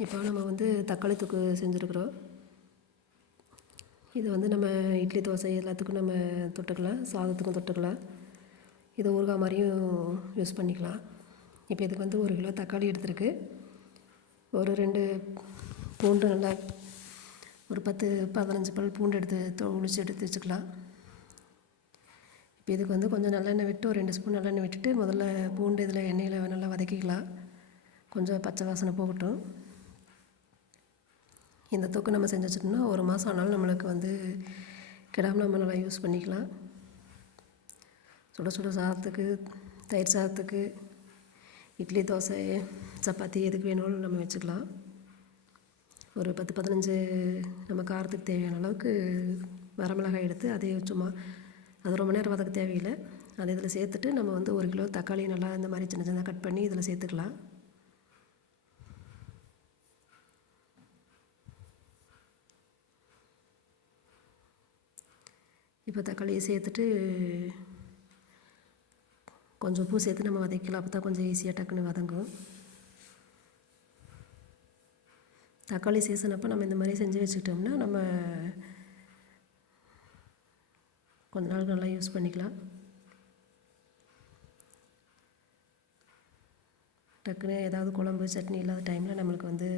இப்போ நம்ம வந்து தக்காளி தொக்கு செஞ்சுருக்குறோம். இது வந்து நம்ம இட்லி தோசை எல்லாத்துக்கும் நம்ம தொட்டுக்கலாம் சாதத்துக்கும் தொட்டுக்கலாம். இது ஊறுகாய் மாதிரியும் யூஸ் பண்ணிக்கலாம். இப்போ இதுக்கு வந்து ஒரு கிலோ தக்காளி எடுத்துருக்கு. ஒரு ரெண்டு பூண்டு நல்லா ஒரு பத்து பதினஞ்சு பல் பூண்டு எடுத்து தொ- உளிச்சு எடுத்து வச்சுக்கலாம். இப்போ இதுக்கு வந்து கொஞ்சம் நல்லெண்ணெய் விட்டு ஒரு ரெண்டு ஸ்பூன் நல்லெண்ணெய் விட்டுட்டு முதல்ல பூண்டு இதில் எண்ணெயில் நல்லா வதக்கிக்கலாம். கொஞ்சம் பச்சை வாசனை போகட்டும். இந்த தொக்கு நம்ம செஞ்சு வச்சிட்டோம்னா ஒரு மாதம் ஆனாலும் நம்மளுக்கு வந்து கிடாமல் நம்ம நல்லா யூஸ் பண்ணிக்கலாம். சுட சுட சாதத்துக்கு தயிர் சாதத்துக்கு இட்லி தோசை சப்பாத்தி எதுக்கு வேணாலும் நம்ம வச்சுக்கலாம். ஒரு பத்து பதினஞ்சு நம்ம காரத்துக்கு தேவையான அளவுக்கு வரமிளகாய் எடுத்து அதை சும்மா அது ரொம்ப நேரம் வதக்க தேவையில்லை. அதை இதில் சேர்த்துட்டு நம்ம வந்து ஒரு கிலோ தக்காளி நல்லா இந்த மாதிரி சின்ன சின்னதாக கட் பண்ணி இதில் சேர்த்துக்கலாம். இப்போ தக்காளியை சேர்த்துட்டு கொஞ்சம் உப்பு சேர்த்து நம்ம வதக்கலாம் அப்போ தான் கொஞ்சம் ஈஸியாக டக்குன்னு வதங்கும். தக்காளி சீசன் அப்போ நம்ம இந்த மாதிரி செஞ்சு வச்சுக்கிட்டோம்னா நம்ம கொஞ்ச நாள் நல்லா யூஸ் பண்ணிக்கலாம். டக்குன்னு ஏதாவது குழம்பு சட்னி இல்லாத டைமில் நம்மளுக்கு வந்து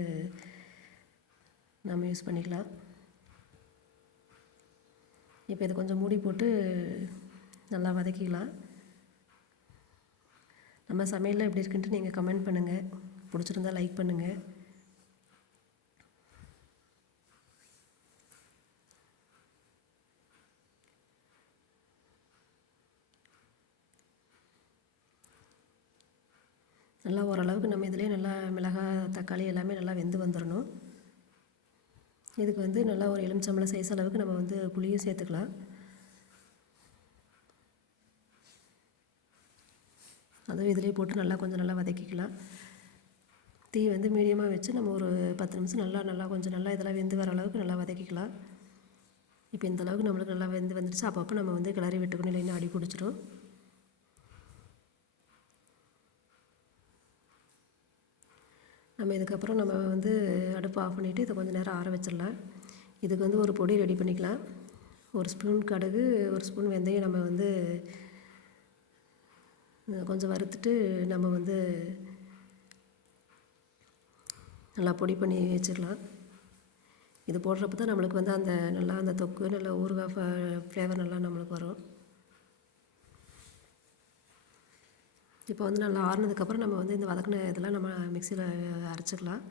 நம்ம யூஸ் பண்ணிக்கலாம். இப்போ இதை கொஞ்சம் மூடி போட்டு நல்லா வதக்கிக்கலாம். நம்ம சமையலில் எப்படி இருக்குன்ட்டு நீங்கள் கமெண்ட் பண்ணுங்கள் பிடிச்சிருந்தா லைக் பண்ணுங்கள் நல்லா ஓரளவுக்கு நம்ம இதிலே நல்லா மிளகாய் தக்காளி எல்லாமே நல்லா வெந்து வந்துடணும் இதுக்கு வந்து நல்லா ஒரு எலுமிச்சம்பழம் சைஸ் அளவுக்கு நம்ம வந்து புளியும் சேர்த்துக்கலாம். அதுவும் இதிலே போட்டு நல்லா கொஞ்சம் நல்லா வதக்கிக்கலாம். தீ வந்து மீடியமாக வச்சு நம்ம ஒரு பத்து நிமிஷம் நல்லா நல்லா கொஞ்சம் நல்லா இதெல்லாம் வெந்து வர அளவுக்கு நல்லா வதக்கிக்கலாம். இப்போ இந்த அளவுக்கு நம்மளுக்கு நல்லா வெந்து வந்துடுச்சு அப்பப்போ நம்ம வந்து கிளறி விட்டுக்கணும். இல்லைன்னா அடி பிடிச்சிரும். நம்ம இதுக்கப்புறம் நம்ம வந்து அடுப்பு ஆஃப் பண்ணிவிட்டு இதை கொஞ்சம் நேரம் ஆற வச்சிடலாம். இதுக்கு வந்து ஒரு பொடி ரெடி பண்ணிக்கலாம். ஒரு ஸ்பூன் கடுகு ஒரு ஸ்பூன் வெந்தயம் நம்ம வந்து கொஞ்சம் வறுத்துட்டு நம்ம வந்து நல்லா பொடி பண்ணி வச்சிடலாம். இது போடுறப்ப தான் நம்மளுக்கு வந்து அந்த நல்லா அந்த தொக்கு நல்லா ஊறுகாய் ஃப்ளேவர் நல்லா நம்மளுக்கு வரும். இப்போ வந்து நல்லா ஆறுனதுக்கப்புறம் நம்ம வந்து இந்த வதக்கின இதெல்லாம் நம்ம மிக்சியில் அரைச்சிக்கலாம்.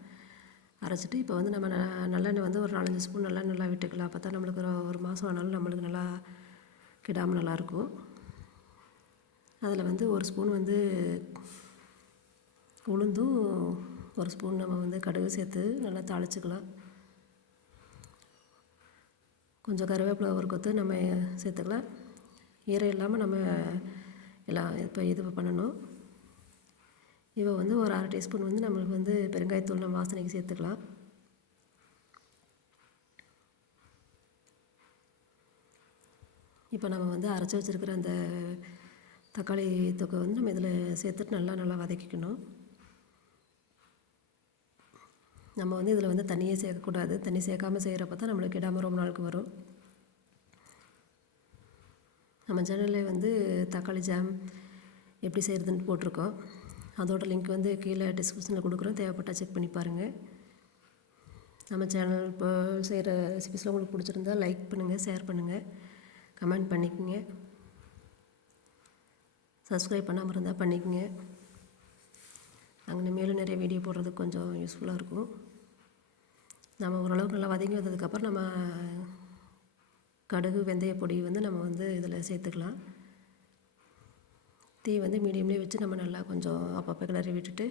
அரைச்சிட்டு இப்போ வந்து நம்ம ந- நல்லெண்ணெய் வந்து ஒரு நாலஞ்சு ஸ்பூன் நல்லா நல்லா விட்டுக்கலாம். அப்போ தான் நம்மளுக்கு ஒரு ஒரு மாதம் ஆனாலும் நம்மளுக்கு நல்லா கிடாமல் நல்லாயிருக்கும் அதில் வந்து ஒரு ஸ்பூன் வந்து உளுந்தும் ஒரு ஸ்பூன் நம்ம வந்து கடுகு சேர்த்து நல்லா தாளிச்சுக்கலாம். கொஞ்சம் கருவேப்பிலை ஒரு கொத்து நம்ம சேர்த்துக்கலாம். ஈரம் இல்லாமல் நம்ம எல்லாம் இப்போ இது பண்ணணும். இப்போ வந்து ஒரு அரை டீஸ்பூன் வந்து நம்மளுக்கு வந்து பெருங்காயத்தூள் நம்ம வாசனைக்கு சேர்த்துக்கலாம். இப்போ நம்ம வந்து அரைச்சி வச்சுருக்கிற அந்த தக்காளி தொக்கை வந்து நம்ம இதில் சேர்த்துட்டு நல்லா நல்லா வதக்கிக்கணும். நம்ம வந்து இதில் வந்து தண்ணியே சேர்க்கக்கூடாது. தண்ணி சேர்க்காம செய்கிறப்ப தான் நம்மளுக்கு இடாமல் ரொம்ப நாளுக்கு வரும். நம்ம சேனலில் வந்து தக்காளி ஜாம் எப்படி செய்கிறதுன்னு போட்டிருக்கோம். அதோட லிங்க் வந்து கீழே டிஸ்கிரிப்ஷனில் கொடுக்குறோம். தேவைப்பட்டால் செக் பண்ணி பாருங்கள் நம்ம சேனல் இப்போ செய்கிற ரெசிபிஸ்லாம் உங்களுக்கு பிடிச்சிருந்தா லைக் பண்ணுங்கள் ஷேர் பண்ணுங்கள் கமெண்ட் பண்ணிக்கோங்க. சப்ஸ்கிரைப் பண்ணாமல் இருந்தால் பண்ணிக்கோங்க. அங்கே மேலும் நிறைய வீடியோ போடுறதுக்கு கொஞ்சம் யூஸ்ஃபுல்லாக இருக்கும். நம்ம ஓரளவுக்கு நல்லா வதங்கி வந்ததுக்கப்புறம் நம்ம கடுகு வெந்தய பொடி வந்து நம்ம வந்து இதில் சேர்த்துக்கலாம். தீ வந்து மீடியம்லேயே வச்சு நம்ம நல்லா கொஞ்சம் அப்பப்போ கிளறி விட்டுட்டு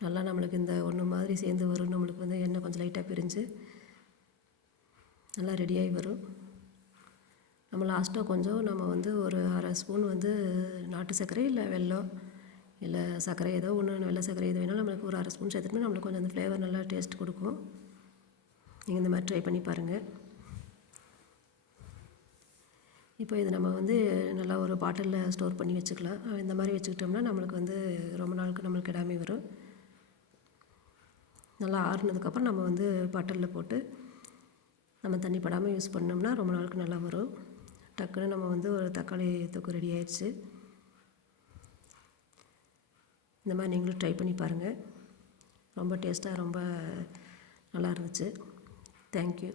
நல்லா நம்மளுக்கு இந்த ஒன்று மாதிரி சேர்ந்து வரும். நம்மளுக்கு வந்து எண்ணெய் கொஞ்சம் லைட்டாக பிரிஞ்சு நல்லா ரெடியாகி வரும். நம்ம லாஸ்ட்டாக கொஞ்சம் நம்ம வந்து ஒரு அரை ஸ்பூன் வந்து நாட்டு சர்க்கரை இல்லை வெல்லம் இல்லை சர்க்கரை ஏதோ ஒன்று வெள்ளை சர்க்கரை எது வேணாலும் நம்மளுக்கு ஒரு அரை ஸ்பூன் சேர்த்துட்டு நம்மளுக்கு கொஞ்சம் அந்த ஃப்ளேவர் நல்லா டேஸ்ட் கொடுக்கும். நீங்கள் இந்த மாதிரி ட்ரை பண்ணி பாருங்கள் இப்போ இது நம்ம வந்து நல்லா ஒரு பாட்டிலில் ஸ்டோர் பண்ணி வச்சுக்கலாம். இந்த மாதிரி வச்சுக்கிட்டோம்னா நம்மளுக்கு வந்து ரொம்ப நாளுக்கு நம்மளுக்கு இடாமே வரும். நல்லா ஆறுனதுக்கப்புறம் நம்ம வந்து பாட்டிலில் போட்டு நம்ம தண்ணி படாமல் யூஸ் பண்ணோம்னா ரொம்ப நாளுக்கு நல்லா வரும். டக்குன்னு நம்ம வந்து ஒரு தக்காளி தொக்கு ரெடி ஆயிடுச்சு. இந்த மாதிரி நீங்களும் ட்ரை பண்ணி பாருங்கள் ரொம்ப டேஸ்ட்டாக ரொம்ப நல்லா இருந்துச்சு. தேங்க்யூ